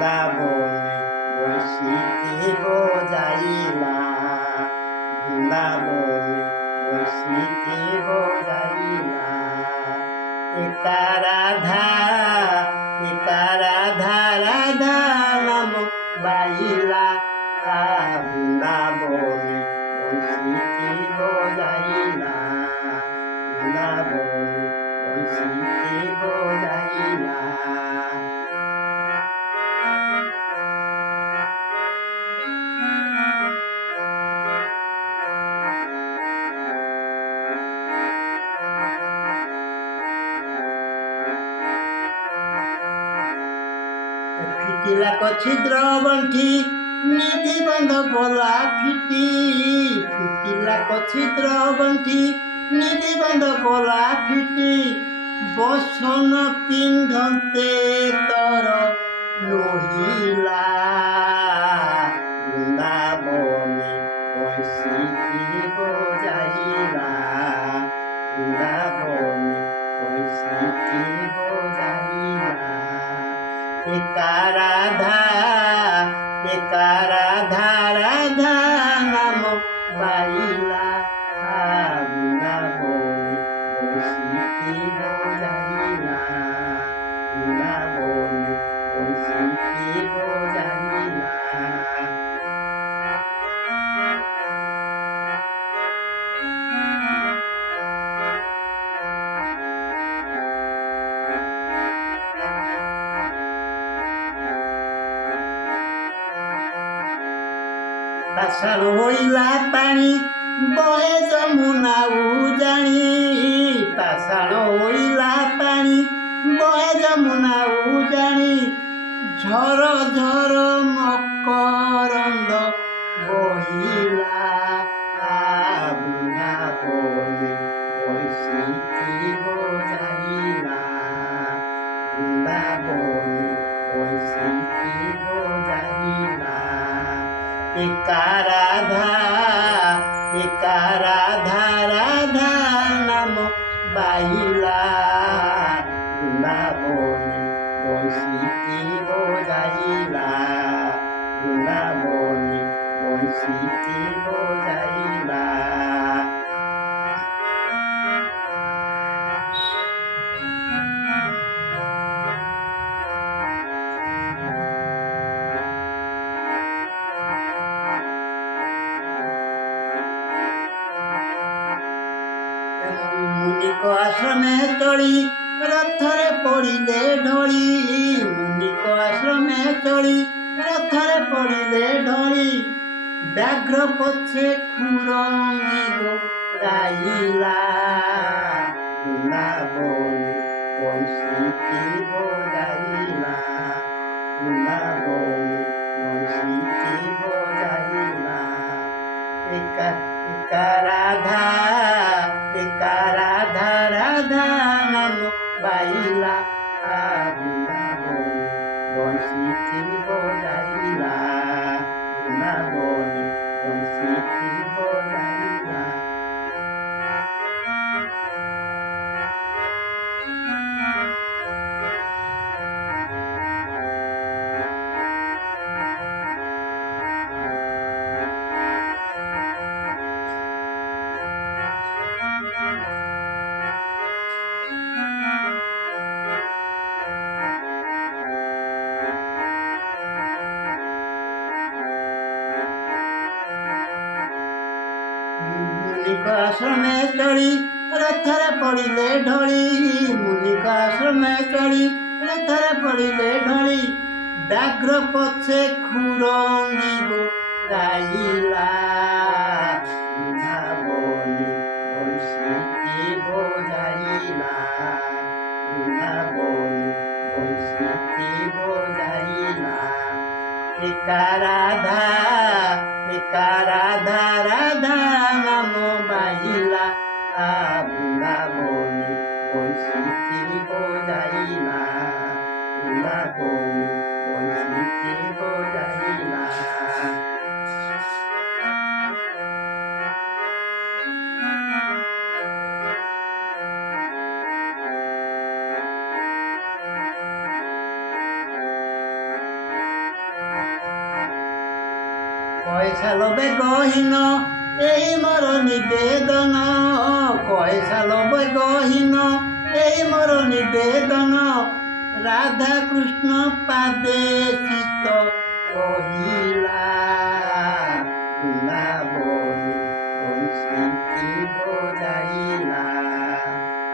বৃন্দাবনে বৈশিকে বজাইলা, বৃন্দাবনে বৈশিকে বজাইলা। একা রাধা রাধা নাম বাইলা, বৃন্দাবনে বৈশিকে বজাইলা, বৃন্দাবনে বৈশিকে বজাইলা। ফিটিলা ছিদ্র গণ্ঠি নিধি বন্ধ গলা ফিটি, ফিটিলা ছিদ্র গণ্ঠি নিধি বন্ধ গলা ফিটি। বসন পিন্ধন্তে তর নহিলা, বৃন্দাবনে বৈশিকি বজাইলা, বৃন্দাবনে বৈশিকি বজাইলা। একা রাধা রাধা নাম বাইলা, বৃন্দাবনে বৈশিকি বজাইলা, বৃন্দাবনে বৈশিকি বজাইলা। পাষাণ হইলা পানি বহে যমুনা উজানি, পাষাণ হইলা পানি বহে যমুনা উজানি। ঝর ঝর মকরন্দ বহিলা, বৃন্দাবনে বৈশিকি বজাইলা, বৃন্দাবনে বৈশিকি বজাইলা। একা রাধা রাধা নাম বাইলা, বৃন্দাবনে বৈশিকি বজাইলা, বৃন্দাবনে বৈশিকি বজাইলা। মুনিক আশ্রমে চড়ি রথরে পড়িলে ঢଳି, মুনিক আশ্রমে চড়ি রথরে পড়িলে ঢଳି। ব্যাঘ্র পছে খুরঙ্গি গাইলা, বৃন্দাবনে বৈশিকি বজাইলা, বৃন্দাবনে বৈশিকি বজাইলা। একা রাধা রাধা নাম বাইলা, বৃন্দাবনে বৈশিকি বজাইলা, বৃন্দাবনে বৈশিকি বজাইলা। মুনিক আশ্রমে চড়ি রথরে পড়িলে ঢଳି, মুনিক আশ্রমে চড়ি রথরে পড়িলে ঢଳି। ব্যাঘ্র পছে খুরঙ্গি গাইলা, বৃন্দাবনে বৈশিকি বজাইলা, বৃন্দাবনে বৈশিকি বজাইলা। একা রাধা রাধা নাম বাইলা, বৃন্দাবনে বৈশিকি বজাইলা, বৃন্দাবনে বৈশিকি বজাইলা। পয়সা লোভে গহীন এই মর নিবেদন, পয়সা লোভে গহীন এই মর নিবেদন, রাধা কৃষ্ণ পাদে চিত্ত কহিলা, বৃন্দাবনে বংশী বজাইলা,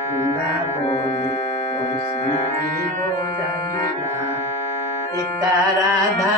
বৃন্দাবনে বংশী বজাইলা। একা রাধা